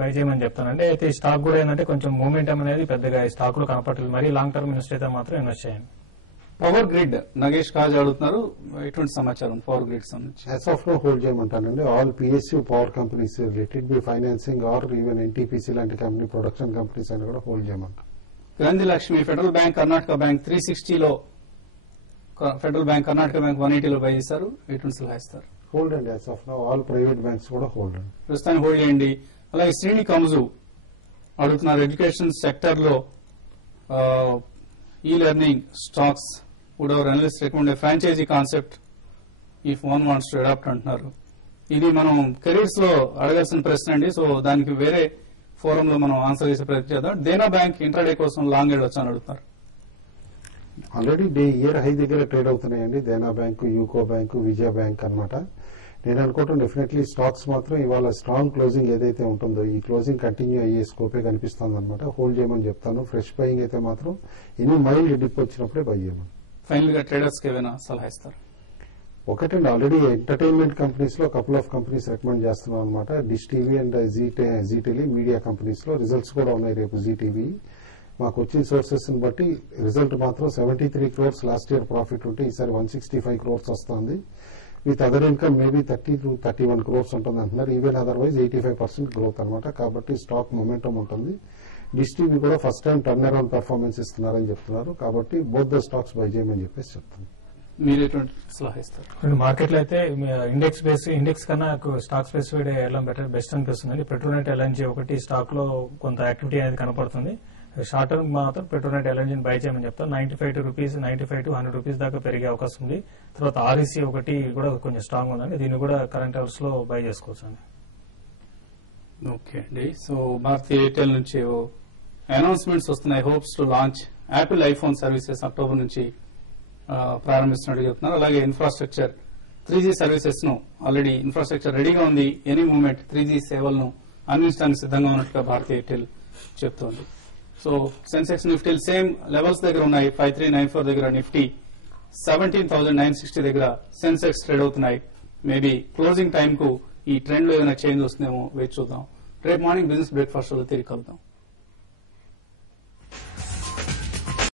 By చేయమని చెప్తానండి. అయితే ఈ స్టాక్ కూడా ఏంటంటే కొంచెం మూమెంటం అనేది పెద్దగా ఈ స్టాక్ లో కనపడలేదు. మరీ లాంగ్ టర్మ్ ఇన్వెస్ట్ అయితే మాత్రం ఇన్వెస్ట్ చేయండి. పవర్ గ్రిడ్ నగేష్ కాజ్ అడుగుతున్నారు, ఎటువంటి సమాచారం పవర్ గ్రిడ్ సంబంధించి? యాజ్ ఆఫ్ నో హోల్డ్ చేయమంటానండి. All PSU power companies related బి ఫైనాన్సింగ్ ఆర్ ఈవెన్ ఎన్టీపీసీ లాంటి కంపెనీ ప్రొడక్షన్ కంపెనీస్ అని కూడా హోల్డ్ చేయమంటారు. Gandhi Lakshmi federal bank Karnataka bank 360లో, ఫెడరల్ బ్యాంక్ కర్ణాటక బ్యాంక్ 180లో బై చేశారు, ఎటువంటి సలహా ఇస్తారు? హోల్డ్ అండి. As of now all private banks కూడా హోల్డ్ అండి. ప్రస్తుతానికి హోల్డ్ చేయండి. అలాగే శ్రీని కమ్జు అడుగుతున్నారు, ఎడ్యుకేషన్ సెక్టర్ లో ఈ learning stocks would our analyst recommend franchisee concept if one wants to adapt అంటున్నారు. ఇది మనం కెరీర్స్ లో అడగాల్సిన ప్రశ్న అండి. సో దానికి వేరే ఫోరం లో మనం ఆన్సర్ చేసే ప్రయత్నం చేద్దాం. దేనా బ్యాంక్ ఇంట్రాడే కోసం లాంగ్ వెళ్ళొచ్చు అని అడుగుతున్నారు. ఆల్రెడీ ఇయర్ హై దగ్గర ట్రేడ్ అవుతున్నాయండి. దేనా బ్యాంకు, యూకో బ్యాంకు, విజయ బ్యాంక్ అనమాట. నేను అనుకోవటం డెఫినెట్లీ స్టాక్స్ మాత్రం ఇవాళ స్ట్రాంగ్ క్లోజింగ్ ఏదైతే ఉంటుందో ఈ క్లోజింగ్ కంటిన్యూ అయ్యే స్కోపే కనిపిస్తుంది అనమాట. హోల్డ్ చేయమని చెప్తాను. ఫ్రెష్ బయింగ్ అయితే మాత్రం ఎన్ని మైల్డ్ డిప్ వచ్చినప్పుడే బై చేయమని. ఫైనల్ గా ట్రేడర్స్ కి ఏమైనా సలహా ఇస్తారు? ఒకటండి, ఆల్రెడీ ఎంటర్టైన్మెంట్ కంపెనీస్ లో కపుల్ ఆఫ్ కంపెనీస్ రికమెండ్ చేస్తున్నాం అనమాట. Dish TV and Zee Tele Media companies లో రిజల్ట్స్ కూడా ఉన్నాయి రేపు. జీ టీవీ మాకు వచ్చిన సోర్సెస్ ని బట్టి రిజల్ట్ మాత్రం 73 crores లాస్ట్ ఇయర్ ప్రాఫిట్ ఉంటే ఈసారి 165 crores వస్తుంది. With other income maybe 30 to 31 crores ఉంటుంది అంటున్నారు. ఈవెన్ అదర్వైజ్ 85% గ్రోత్ అనమాట. కాబట్టి స్టాక్ మొమెంటం ఉంటుంది. డిష్ టీవీ కూడా first time turn around performance ఇస్తున్నారని చెప్తున్నారు. కాబట్టి బోత్ ద స్టాక్స్ బై చేయమని చెప్పేసి చెప్తాను. మీరు ఎటువంటి సలహా ఇస్తారు? మార్కెట్ లో అయితే ఇండెక్స్ కన్నా స్టాక్ స్పెసిఫైడ్ వెళ్ళడం బెస్ట్ అనిపిస్తుంది. పెట్రోనెట్ ఎల్ఎన్జీ ఒకటి స్టాక్ లో కొంత యాక్టివిటీ అనేది కనపడుతుంది. షార్ట్ టర్మ్ మాత్రం పెట్రోనెట్ ఎల్ఎన్జీని బై చేయమని చెప్తాను. 95 to 100 రూపీస్ దాకా పెరిగే అవకాశం ఉంది. తర్వాత ఆర్ఈసీ ఒకటి కూడా కొంచెం స్ట్రాంగ్ ఉందండి. దీన్ని కూడా కరెంట్ అవర్స్ లో బై చేసుకోవచ్చు అండి. ఓకే అండి. సో భారతీయ ఎయిర్టెల్ నుంచి అనౌన్స్మెంట్స్ వస్తున్నాయి. Hopes to launch Apple iPhone services October నుంచి ప్రారంభిస్తున్నట్టు చెప్తున్నారు. అలాగే ఇన్ఫ్రాస్ట్రక్చర్ 3G సర్వీసెస్ ను ఆల్రెడీ ఇన్ఫ్రాస్ట్రక్చర్ రెడీగా ఉంది. ఎనీ మూమెంట్ 3G సేవలను అందించడానికి సిద్ధంగా ఉన్నట్టుగా భారతీయ ఎయిర్టెల్ చెప్తోంది. So Sensex Nifty same levels దగ్గర ఉన్నాయి. 5394 దగ్గర నిఫ్టీ, 17,960 దగ్గర సెన్సెక్స్ ట్రేడ్ అవుతున్నాయి. మేబీ క్లోజింగ్ టైం కు ఈ ట్రెండ్ లో ఏదైనా చేంజ్ వస్తుందేమో వేచి చూద్దాం. రేపు మార్నింగ్ బిజినెస్ బ్రేక్ఫాస్ట్ లో తిరిగి కలుద్దాం.